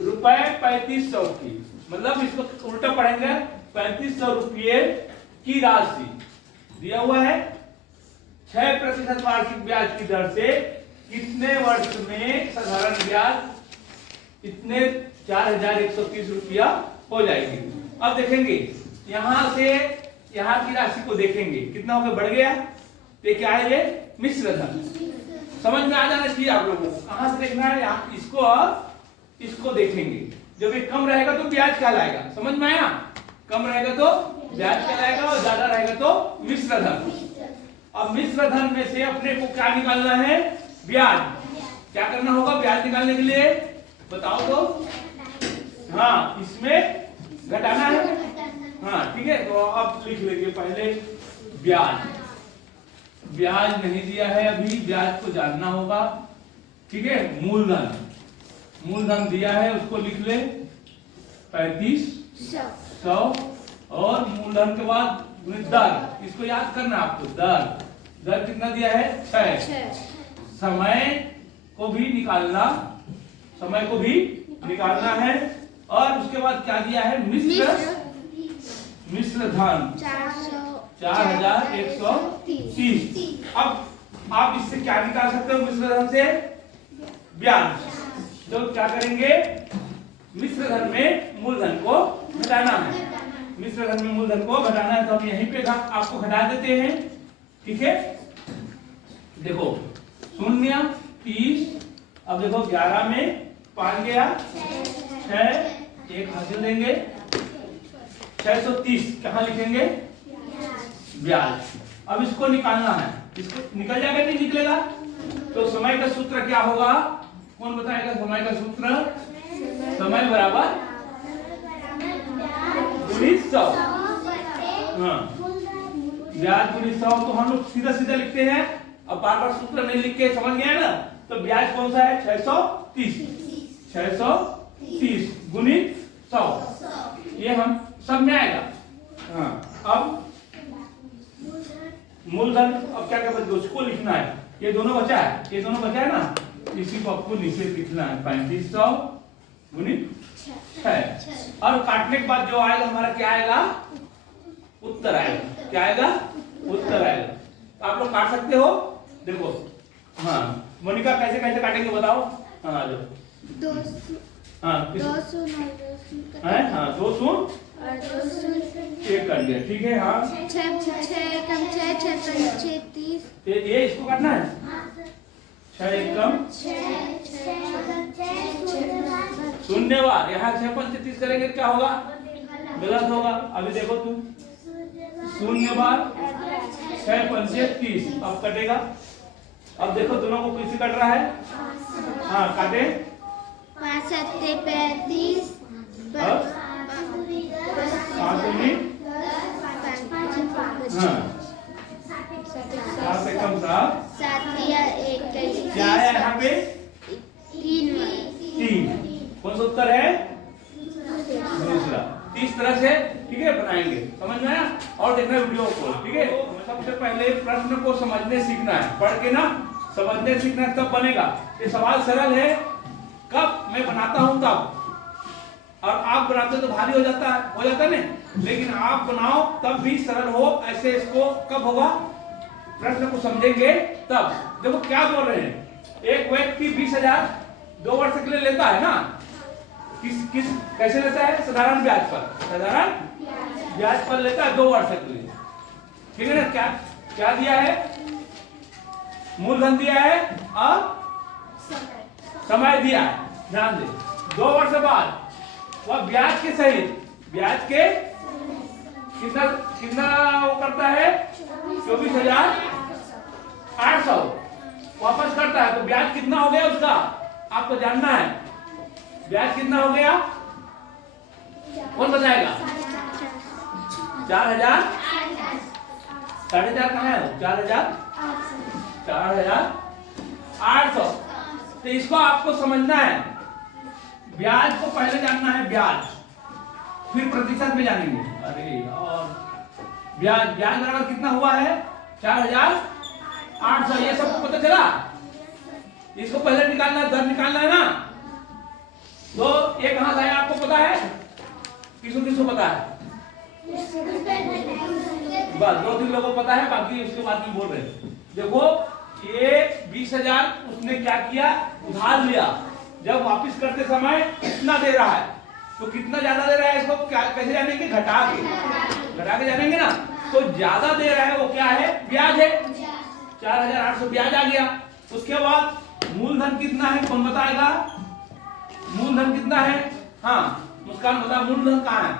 रुपए 3500 की, मतलब इसको उल्टा पढ़ेंगे 3500 रुपये की राशि दिया हुआ है 6% वार्षिक ब्याज की दर से कितने वर्ष में साधारण ब्याज इतने 4130 रुपया हो जाएगी। अब देखेंगे यहां से यहां की राशि को देखेंगे कितना हो गया, बढ़ गया। ये क्या है, ये मिश्र धन। समझ में आ जाना चाहिए आप लोगों को। कहां से देखना है, यहाँ इसको और इसको देखेंगे। जब ये कम रहेगा तो ब्याज कहलाएगा, समझ में आया। कम रहेगा तो ब्याज कहलाएगा और ज्यादा रहेगा तो मिश्र धन। अब मिश्र धन में से अपने को क्या निकालना है, ब्याज। क्या करना होगा ब्याज निकालने के लिए, बताओ तो। हाँ, इसमें घटाना है। हाँ ठीक है, तो अब लिख लेंगे पहले ब्याज। ब्याज नहीं दिया है अभी, ब्याज को जानना होगा। ठीक है, मूलधन, मूलधन दिया है उसको लिख ले 3500 और मूलधन के बाद दर, इसको याद करना आपको। दर कितना दिया है, 6। समय को भी निकालना, समय को भी निकालना है। और उसके बाद क्या दिया है, मिश्र धन 4130। अब आप इससे क्या निकाल सकते हो, मिश्र धन से ब्याज। तो क्या करेंगे, मिश्र धन में मूलधन को घटाना है। मिश्र धन में मूलधन को घटाना है, तो हम यहीं पे आपको घटा देते हैं। ठीक है, देखो 0 30। अब देखो 11 में 5 गया, 6 एक हासिल देंगे, 630 कहाँ लिखेंगे, ब्याज। अब इसको निकालना है, इसको निकल जाएगा नहीं निकलेगा। तो समय का सूत्र क्या होगा, कौन बताएगा समय का सूत्र। समय बराबर गुणित 100। हाँ, ब्याज गुणित 100। तो हम लोग सीधा सीधा लिखते हैं, अब बार बार सूत्र नहीं लिख के, समझ गया ना। तो ब्याज कौन सा है, 630। 630 गुणित 100, ये हम सब में आएगा। हाँ, अब मूलधन, अब क्या क्या बचा, उसको लिखना है। ये दोनों बचा है, ये दोनों बचा है ना, इसी को आपको नीचे लिखना है 3500 गुणित 6। और काटने के बाद जो आएगा हमारा क्या आएगा, उत्तर आएगा। क्या आएगा, उत्तर आएगा। आप लोग काट सकते हो, देखो। हाँ मोनिका, कैसे कैसे काटेंगे बताओ। हाँ जो 200 हाँ 200 हाँ 200 चेक कर लिया। ठीक है, हाँ 6 कम 6 30। ये इसको काटना है, 6 कम शून्यवार। यहाँ 6 5 30 करेंगे क्या होगा, गलत होगा। अभी देखो तुम, शून्यवार 6 5 30, अब कटेगा। अब देखो दोनों को कैसे कट रहा है। हाँ काटे, 5 7 35 हाँ 7 से कम 7 या 1 क्या है यहाँ पे, 3। कौन सा उत्तर है, दूसरा। इस तरह से ठीक है बनाएंगे, समझ में आया। और देखना वीडियो को। ठीक है, सबसे पहले प्रश्न को समझने सीखना है, पढ़ के ना समझने सीखना है, तब बनेगा। ये सवाल सरल है, कब मैं बनाता हूं तब, और आप बनाते तो भारी हो जाता है ना, लेकिन आप बनाओ तब भी सरल हो। ऐसे इसको कब होगा, प्रश्न को समझेंगे तब। देखो क्या बोल रहे हैं, एक व्यक्ति 20,000 2 वर्ष के लिए लेता है ना, किस कैसे लेता है, साधारण ब्याज पर, साधारण ब्याज पर लेता है 2 वर्ष के लिए। ठीक है ना, क्या क्या दिया है, मूलधन दिया है और समय दिया है। ध्यान दे, 2 वर्ष बाद वह ब्याज के सहित, ब्याज के कितना कितना वो करता है, 24,800 वापस करता है। तो ब्याज कितना हो गया उसका, आपको जानना है। ब्याज कितना हो गया, कौन बताएगा, 4000 4,500 कहाँ है, 4,800। तो इसको आपको समझना है, ब्याज को पहले जानना है, ब्याज, फिर प्रतिशत में जानेंगे। अरे और ब्याज बराबर कितना हुआ है, 4,800। ये सब पता चला, इसको पहले निकालना, दर निकालना है ना। तो 1 किसको किसको पता है? बस 2-3 लोगों को पता है, बाकी उसके बाद में बोल रहे हैं। देखो ये 20,000 उसने क्या किया, उधार लिया। जब वापस करते समय कितना दे रहा है, तो कितना ज्यादा दे रहा है इसको क्या कैसे जानेंगे? घटा के जानेंगे ना। तो ज्यादा दे रहा है वो क्या है? ब्याज है। 4,800 ब्याज आ गया। उसके बाद मूलधन कितना है, कौन बताएगा? मूलधन कितना है? हाँ मुस्कान बता, मूलधन कहाँ है?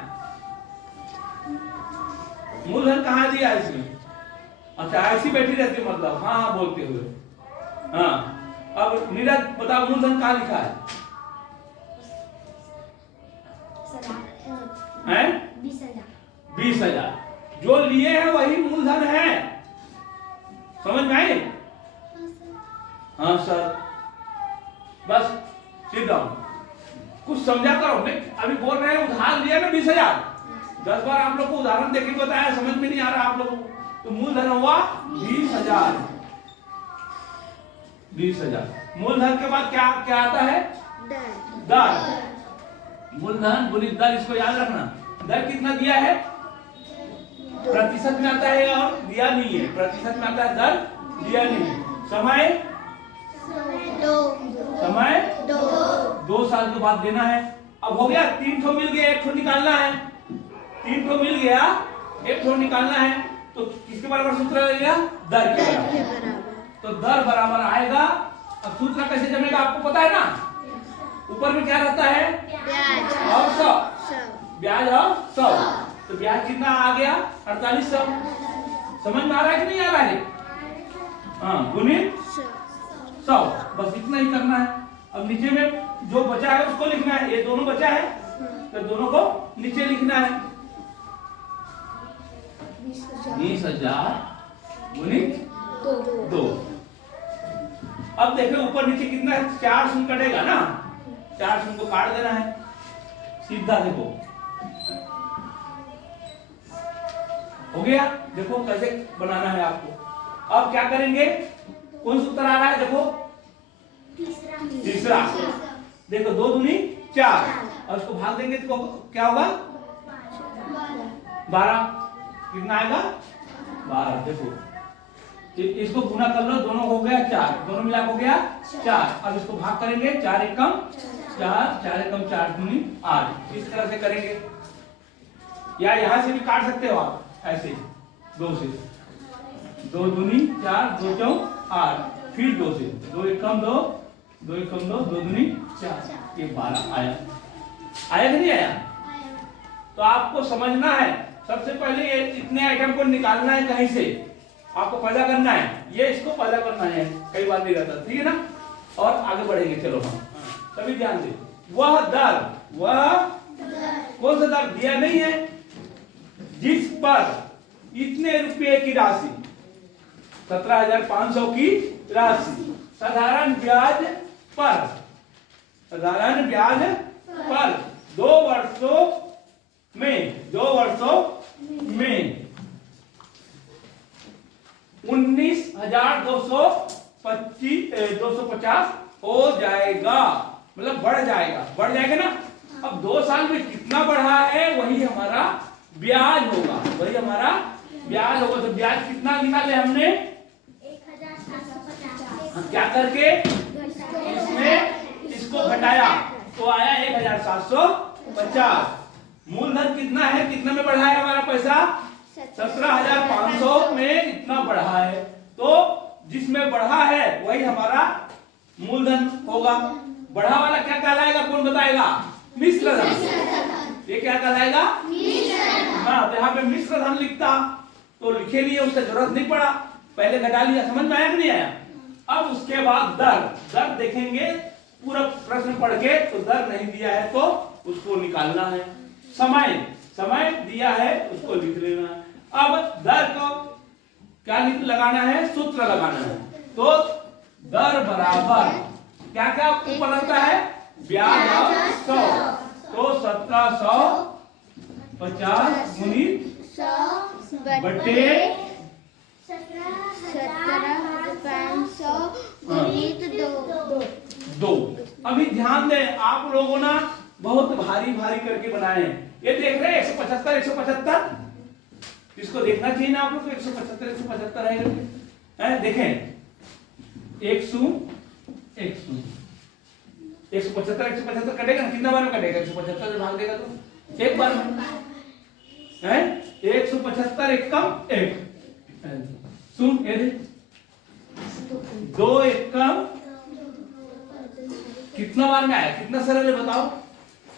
मूलधन कहाँ दिया है इसमें? अच्छा ऐसी बैठी रहती मतलब, हाँ हाँ बोलते हुए। हाँ अब नीरज बता, मूलधन कहाँ लिखा है? 20,000 जो लिए हैं वही मूलधन है। समझ में आई? हाँ सर बस सिट डाउन, कुछ समझा करो। अभी बोल रहे हैं उधार लिया ना 20,000, 10 बार आप लोग को उदाहरण देके बताया, समझ में नहीं आ रहा आप लोगों को। तो मूलधन हुआ 20,000। मूलधन के बाद क्या क्या आता है? दर। मूलधन गुणित दर, इसको याद रखना। दर कितना दिया है? प्रतिशत में आता है और दिया नहीं है। प्रतिशत में आता है, दर दिया नहीं है। समय 2 साल के बाद देना है। अब हो गया, 3 ठो मिल गया, 1 ठो निकालना है। 3 ठो मिल गया, 1 ठो निकालना है। तो किसके बराबर सूत्र लगेगा? दर के बराबर। तो दर बराबर आएगा। अब सूत्र कैसे जमेगा आपको पता है ना? ऊपर में क्या रहता है? ब्याज और सौ। ब्याज और सौ। तो ब्याज कितना आ गया? 4800। समझ में आ रहा है कि नहीं आ रहा है? हाँ गुणित 100, बस इतना ही करना है। अब नीचे में जो बचा है उसको लिखना है। ये दोनों बचा है तो दोनों को नीचे लिखना है। 20,000 गुणित 2। अब देखो ऊपर नीचे कितना है? 4 शून्य कटेगा ना, 4 शून्य को काट देना है सीधा। देखो हो गया। देखो कैसे बनाना है आपको। अब क्या करेंगे? कौन सूत्र आ रहा है? देखो तीसरा। देखो 2 दूनी 4 और उसको भाग देंगे तो क्या होगा? 12। कितना आएगा? 12। देखो इसको गुना कर लो, दोनों हो गया 4, दोनों मिला हो गया 4। अब इसको भाग करेंगे, 4 एकम 4, 4 एकम 4 दूनी 8। इस तरह से करेंगे, या यहां से भी काट सकते हो आप ऐसे 2 से। 2 दूनी 4, 2 चौक 8, फिर 2 से 2 एकम 2, 2 एकम 2, 2 दूनी 4, ये 12 आया। आया कि नहीं आया? तो आपको समझना है, सबसे पहले ये इतने आइटम को निकालना है कहीं से, आपको पैदा करना है। ये इसको पैदा करना है, कई बार नहीं रहता, ठीक है ना? और आगे बढ़ेंगे, चलो हम सभी ध्यान दे। वह दर कौन सा दर दिया नहीं है? जिस पर इतने रुपए की राशि, 17,500 की राशि साधारण ब्याज पर 2 वर्षों में 19,250 हो जाएगा, मतलब बढ़ जाएगा ना। अब 2 साल में कितना बढ़ा है वही हमारा ब्याज होगा, तो ब्याज कितना निकाले हमने? 1,750। क्या करके? इसमें इसको घटाया तो आया 1,750। मूलधन कितना है? कितना में बढ़ा है हमारा पैसा? 17,500 में इतना बढ़ा है। तो जिसमें बढ़ा है वही हमारा मूलधन होगा। बढ़ा वाला क्या कहलाएगा, कौन बताएगा? मिश्र धन। ये क्या कहलाएगा? हाँ, तो यहाँ पे मिश्र धन लिखता तो लिखे लिए, उसका जरूरत नहीं पड़ा, पहले घटा लिया। समझ में आया कि नहीं आया? अब उसके बाद दर देखेंगे पूरा प्रश्न पढ़ के, तो दर नहीं दिया है तो उसको निकालना है। समय दिया है उसको लिख लेना है। अब दर को क्या लगाना है? सूत्र लगाना है। तो दर बराबर क्या क्या ऊपर लगता है? ब्याज और 100। तो 1750 गुणित 100 बटे 17,500 गुणित 2। अभी ध्यान दें आप लोगों ना, बहुत भारी भारी करके बनाए हैं। ये देख रहे हैं 175 175, इसको देखना चाहिए ना आप लोग को 175 175 है करके हैं। देखें 175 175 कटेगा ना, कितना बार में कटेगा? 175 से भाग देगा तो एक बार में है। 175 एक कम एक सुन, ये देख 2 एक कम कितना बार में आया? कितना सरल है बताओ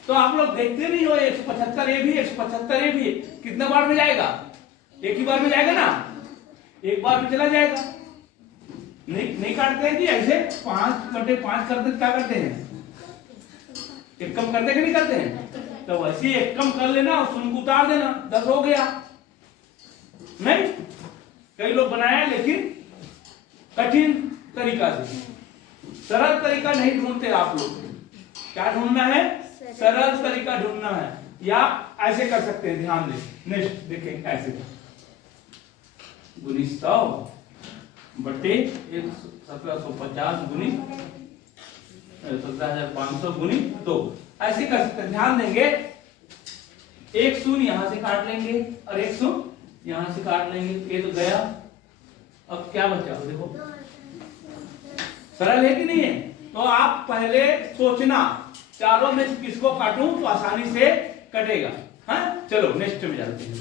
तो। आप लोग देखते नहीं हो 175 ये भी 175 ये भी कितना बार में जाएगा? एक ही बार में जाएगा ना, एक बार में चला जाएगा। नहीं काटते हैं कि ऐसे 5/5 करते क्या करते हैं? एक कम करते कि नहीं करते हैं? तो वैसे एक कम कर लेना और शून्य को उतार देना, 10 हो गया। नहीं, कई लोग बनाया लेकिन कठिन तरीका से, सरल तरीका नहीं ढूंढते आप लोग। क्या ढूंढना है? सरल तरीका ढूंढना है। या ऐसे कर सकते हैं, ध्यान दें। नेक्स्ट देखें ऐसे गुनी 100 बटे 1750 गुनी 17,500 गुनी 2, ऐसे कर सकते हैं। ध्यान देंगे, एक शून्य यहां से काट लेंगे और एक शून्य यहां से काट लेंगे। ये तो गया, अब क्या बचा? देखो सरल है कि नहीं है? तो आप पहले सोचना चारों में से किसको काटूं तो आसानी से कटेगा। हाँ चलो नेक्स्ट में जाते हैं।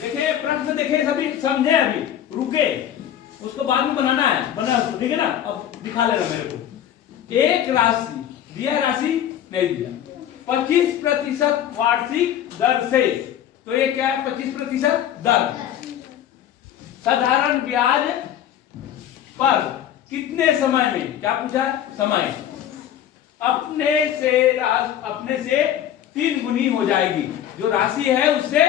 देखिए प्रश्न देखे सभी, समझे? अभी रुके, उसको बाद में बनाना है, बना ठीक है ना। अब दिखा लेना मेरे को। एक राशि दिया, राशि नहीं दिया, 25% वार्षिक दर से, तो ये क्या है? 25% दर साधारण ब्याज पर कितने समय में, क्या पूछा है? समय अपने से 3 गुनी हो जाएगी। जो राशि है उससे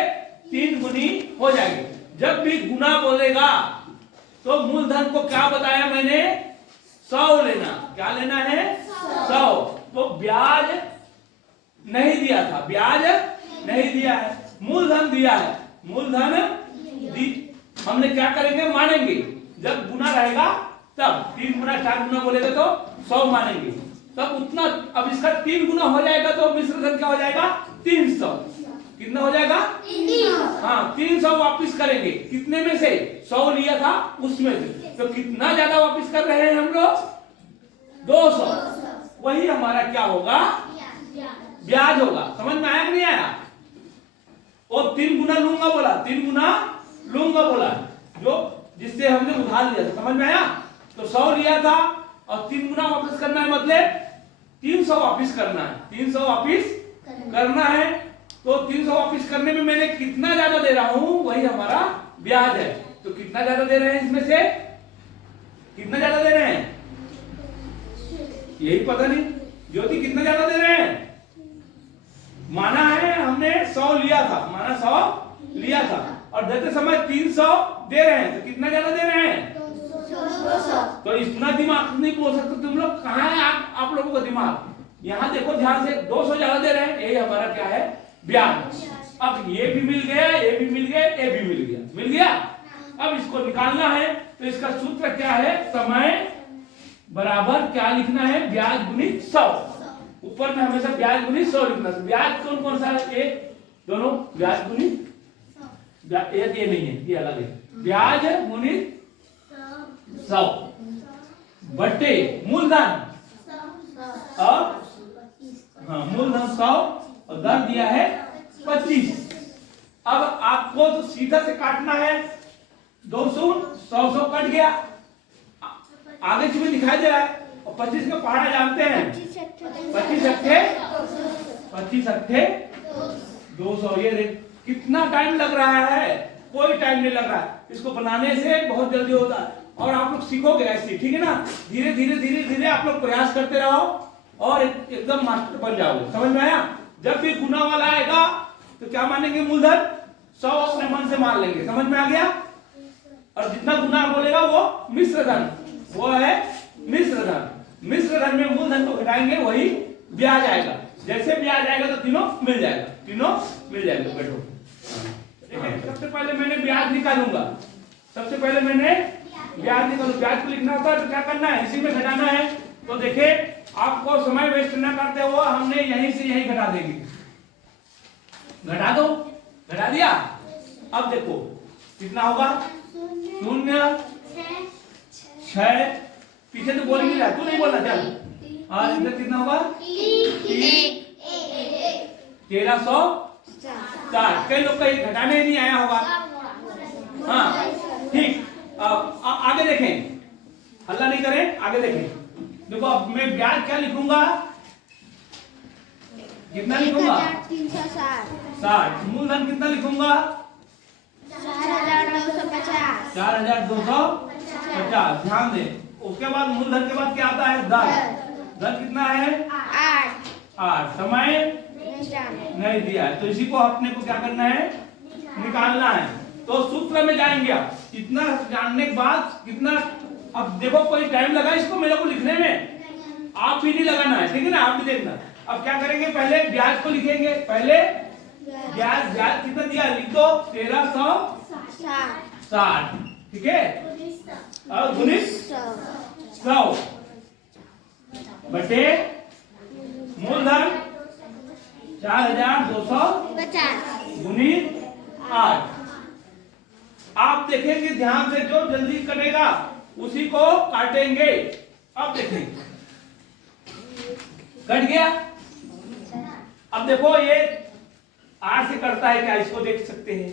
3 गुनी हो जाएगी। जब भी गुना बोलेगा तो मूलधन को क्या बताया मैंने? 100 लेना। क्या लेना है? 100। तो ब्याज नहीं दिया था, ब्याज नहीं दिया है, मूलधन दिया है। मूलधन हमने क्या करेंगे? मानेंगे। जब गुना रहेगा तब 3 गुना 4 गुना बोलेगा तो 100 मानेंगे, तब उतना। अब इसका 3 गुना हो जाएगा तो मिश्र धन क्या हो जाएगा? 300। कितना हो जाएगा? 300। हाँ 300 वापिस करेंगे। कितने में से? 100 लिया था उसमें से। तो कितना ज्यादा वापिस कर रहे हैं हम लोग? 200। वही हमारा क्या होगा? ब्याज होगा। समझ में आया कि नहीं आया? और 3 गुना लूंगा बोला, 3 गुना लूंगा बोला, जो जिससे हमने उधार लिया था। समझ में आया? तो 100 लिया था और 3 गुना वापस करना है, मतलब 300 वापस करना है। 300 वापस करना है। तो 300 वापस करने में मैंने कितना ज्यादा दे रहा हूं, वही हमारा ब्याज है। तो कितना ज्यादा दे रहे हैं इसमें से? कितना ज्यादा दे रहे हैं? यही पता नहीं। ज्योति कितना ज्यादा दे रहे हैं? माना है हमने 100 लिया था, माना 100 लिया था और देते समय 300 दे रहे हैं। तो कितना ज्यादा दे रहे हैं? 200। तो इतना दिमाग नहीं बोल सकते तुम लोग। कहाँ है आप लोगों का दिमाग? यहाँ देखो ध्यान से, 200 ज्यादा दे रहे हैं, यही हमारा क्या है? ब्याज। अब ये भी मिल गया, ये भी मिल गया, ये भी मिल गया, मिल गया। अब इसको निकालना है तो इसका सूत्र क्या है? समय बराबर क्या लिखना है? ब्याज गुणित 100। ऊपर में हमेशा ब्याज गुणित 100 लिखना है। ब्याज कौन कौन सा है? एक दोनों ब्याज गुणित, ये नहीं है, ये अलग है। ब्याज गुणित 100 बटे मूलधन, और हाँ मूलधन 100 और दर दिया है 25। अब आपको तो सीधा से काटना है। 200 100 कट गया, आगे चीज दिखाई दे रहा है। और 25 का पहाड़ा जानते हैं? 25 अट्ठे 200। ये देख कितना टाइम लग रहा है? कोई टाइम नहीं लग रहा है। इसको बनाने से बहुत जल्दी होता है। और आप लोग सीखोगे ऐसे, ठीक है ना? धीरे धीरे धीरे धीरे आप लोग प्रयास करते रहो और एकदम मास्टर बन जाओगे। समझ में आया? जब भी गुना वाला आएगा तो क्या मानेंगे? मूलधन 100 अपने मन से मान लेंगे। समझ में आ गया? और जितना गुना बोलेगा वो मिश्र धन, वो है मिश्र धन। मिश्र धन में मूलधन को घटाएंगे, वही ब्याज आएगा। जैसे ब्याज आएगा तो तीनों मिल जाएगा, तीनों मिल जाएगा। बैठो। सबसे पहले मैंने ब्याज निकालूंगा। सबसे पहले मैंने ब्याज निकालू। ब्याज को लिखना होता है तो क्या करना है? इसी में घटाना है। तो देखे आपको समय वेस्ट न करते हुए हमने यहीं से यहीं घटा देंगे। घटा दो, घटा दिया। अब देखो कितना होगा, 0 6, पीछे तो बोल नहीं रहा, तू नहीं बोलना, चल। और इधर कितना होगा, 1360। कई लोग का ये घटाने ही नहीं आया होगा। हाँ ठीक, अब आगे देखें, हल्ला नहीं करें, आगे देखें। देखो अब मैं ब्याज क्या लिखूंगा, कितना लिखूंगा, 60। मूलधन कितना लिखूंगा, 4250। 4250। ध्यान दें, उसके बाद मूलधन के बाद क्या आता है, धन। धन कितना है, 8। समय नहीं दिया है, तो इसी को अपने को क्या करना है, निकालना है। तो सूत्र में जाएंगे आप, इतना जानने के बाद कितना, अब देखो कोई टाइम लगा इसको मेरे को लिखने में, आप भी नहीं लगाना है, ठीक है ना, आप भी देखना। अब क्या करेंगे, पहले ब्याज को लिखेंगे, पहले ब्याज, ब्याज कितना दिया लिख दो, 1360, ठीक है। और 1900 बटे मूलधन 4250 गुणित 8। आप देखेंगे ध्यान से, जो जल्दी कटेगा उसी को काटेंगे। अब देखेंगे कट गया। अब देखो ये 8 से कटता है क्या, इसको देख सकते हैं,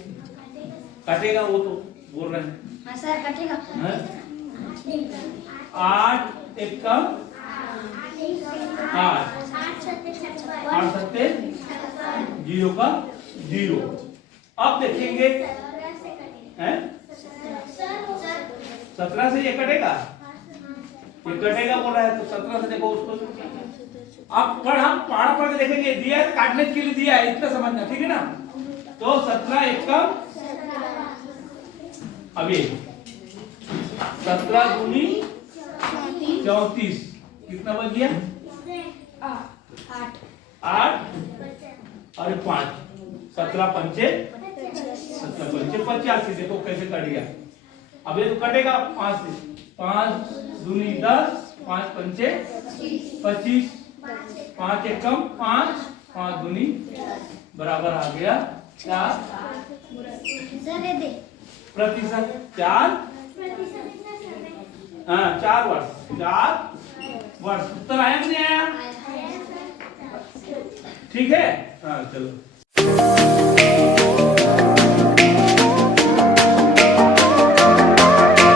कटेगा, वो तो बोल रहे हैं। हाँ सर कटेगा। 8 एक कम 8 सत्ते 0 का 0। अब देखेंगे हैं, 17 से ये कटेगा, ये कटेगा बोल रहा है, तो 17 से देखो उसको। अब पर हम पढ़ के देखेंगे, दिया है काटने के लिए दिया है, इतना समझना, ठीक है ना। तो 17 एक कम, अभी 17 दूनी 34, कितना बच गया, 8 और 5, 17 पंचे 85। देखो कैसे कट गया। अब ये तो कटेगा 5 से, 5 दूनी 10, 5 पंचे 25, 5 एक कम 5, 5 दूनी बराबर आ गया 4 प्रतिशत। 4 हाँ 4 वर्ष, 4 वर्ष। उत्तर आया कि नहीं आया, ठीक है। हाँ चलो।